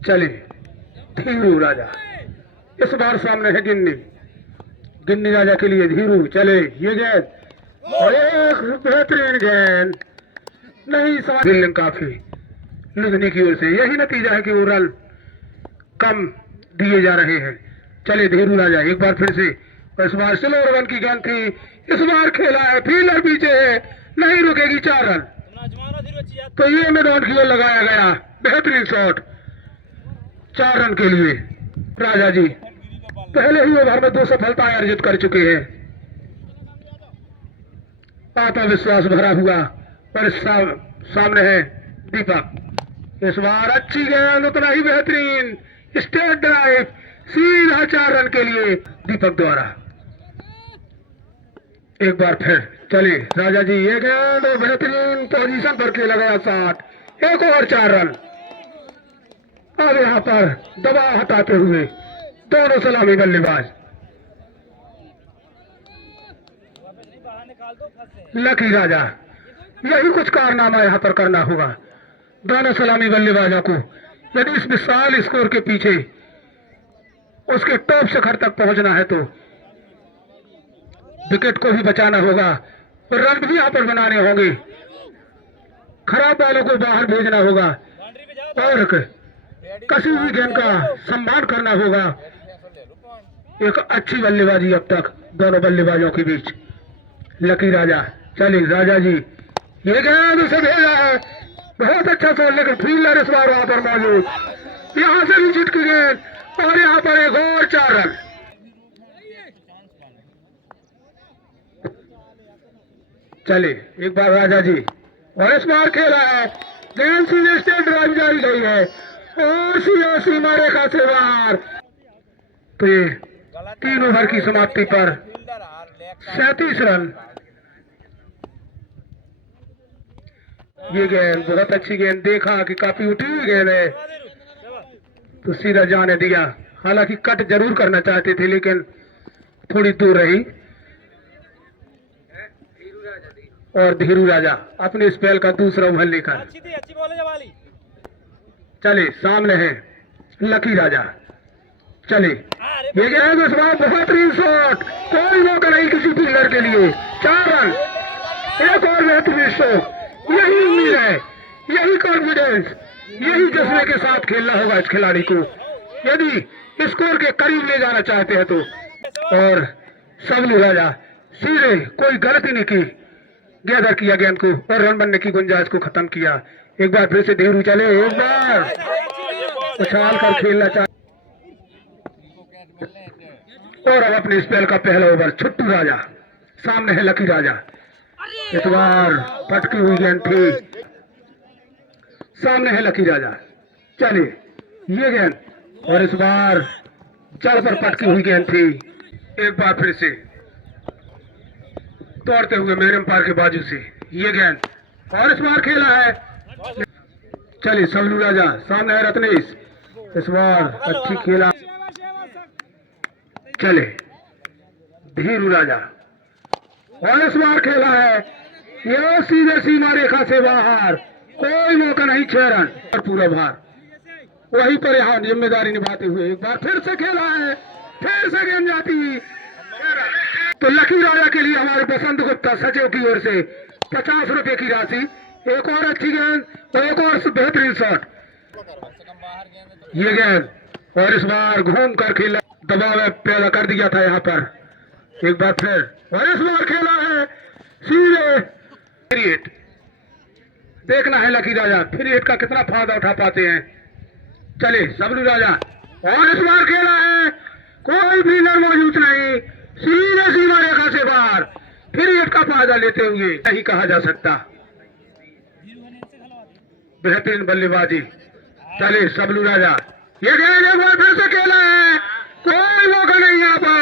चले धीरू राजा, इस बार सामने है गिन्नी। गिन्नी राजा के लिए धीरू। चले ये गेंद और एक बेहतरीन गेंद, नहीं फील्डिंग काफी लुधनी की ओर से। यही नतीजा है कि वो रन कम दिए जा रहे हैं। चले धीरू राजा एक बार फिर से, इस बार स्लो रन की गेंद थी, इस बार खेला है, फील्डर पीछे है, नहीं रुकेगी, 4 रन। तो ये मैदान की ओर लगाया गया बेहतरीन शॉट 4 रन के लिए। राजा जी पहले ही ओवर में 2 सफलताएं अर्जित कर चुके हैं। आत्मविश्वास भरा हुआ और सामने है दीपक। इस बार अच्छी गेंद, उतना ही बेहतरीन स्ट्रेट ड्राइव, सीधा 4 रन के लिए दीपक द्वारा। एक बार फिर चले राजा जी, ये गेंद और बेहतरीन पोजीशन पर खेला गया शॉट, एक और 4 रन। अब यहाँ पर दबाव हटाते हुए दोनों सलामी बल्लेबाज। लकी राजा, यही कुछ कारनामा यहाँ पर करना होगा दोनों सलामी बल्लेबाजों को, यदि इस विशाल स्कोर के पीछे उसके टॉप शिखर तक पहुंचना है तो विकेट को भी बचाना होगा और रन भी यहाँ पर बनाने होंगे। खराब बॉलों को बाहर भेजना होगा और कसी हुई गेंद का सम्मान करना होगा। एक अच्छी बल्लेबाजी अब तक दोनों बल्लेबाजों के बीच। लकी राजा, चलिए राजा जी, ये गेंद उसे भेजा है, बहुत अच्छा शॉट, लेकिन फील्डर इस बार वहां पर मौजूद, यहां से भी चिटकी गेंद और यहां पर एक और 4 रन। चले एक बार राजा जी, और इस बार खेला है, गेंद सीधे स्ट्रेट ड्राइव जारी गई है और सीमा रेखा से बाहर। तो ये 3 ओवर की समाप्ति पर 37 रन। ये गेंद बहुत अच्छी गेंद, देखा कि काफी उठी हुई गेंद है तो सीधा जाने दिया। हालांकि कट जरूर करना चाहते थे लेकिन थोड़ी दूर रही और धीरू राजा अपने स्पेल का दूसरा ओवर लेकर चले। सामने है लकी राजा, चले ये गेंद इस बार बेहतरीन शॉट, कोई मौका नहीं किसी फील्डर के लिए, 4 रन, एक और बेहतरीन शॉट। यही उम्मीद है, यही कॉन्फिडेंस, यही जज्बे के साथ खेलना होगा इस खिलाड़ी को यदि स्कोर के करीब ले जाना चाहते हैं तो। और सबलू राजा सीधे कोई गलती नहीं की, गैदर किया गेंद को और रन बनने की गुंजाइश को खत्म किया। एक बार फिर से धीरू, चले एक बार उछाल कर खेलना चाहते और अब अपने स्पेल का पहला ओवर छुट्टू राजा। सामने है लकी राजा, इस बार पटकी हुई गेंद थी, सामने है लकी राजा, चले ये गेंद और इस बार जड़ पर पटकी हुई गेंद थी। एक बार फिर से दौड़ते हुए मेरे अंपायर के बाजू से ये गेंद और इस बार खेला है, चलिए सबलू राजा, सामने है रत्नेश, इस बार अच्छी खेला, चले धीरू राजा और इस बार खेला है, यह सीधे सीमा रेखा से बाहर, कोई मौका नहीं, 6 रन और पूरा भार वहीं पर यहाँ जिम्मेदारी निभाते हुए एक बार फिर से खेला है, फिर से गेंद जाती तो लकी राजा के लिए हमारे बसंत गुप्ता सचिव की ओर से 50 रुपए की राशि, एक और अच्छी गेंद और एक और बेहतरीन शॉट। ये गेंद और इस बार घूम कर खेला, दबाव पैदा कर दिया था यहाँ पर। एक बार फिर और इस बार खेला है सीधे क्रिएट, देखना है लकी राजा क्रिएट का कितना फायदा उठा पाते हैं। चले सबलू राजा और इस बार खेला है, कोई भी नर मौजूद नहीं, सीधे सीमा रेखा से बाहर, क्रिएट का फायदा लेते हुए नहीं कहा जा सकता, बेहतरीन बल्लेबाजी। चले सबलू राजा, ये गेंद एक बार फिर से खेला है, कोई मौका नहीं यहाँ पर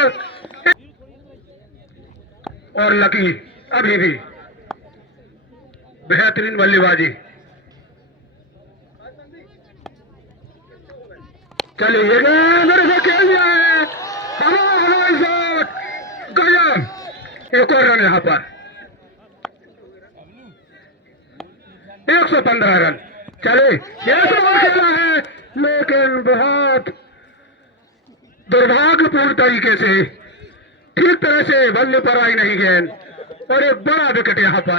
और लकी अभी भी बेहतरीन बल्लेबाजी। चलिए ये गेंद खेल दिया है, गजब, एक और रन यहाँ पर, 115 रन। चले ये खेला है, लेकिन बहुत दुर्भाग्यपूर्ण तरीके से ठीक तरह से बल्ले पर आई नहीं गेंद और एक बड़ा विकेट यहाँ पर।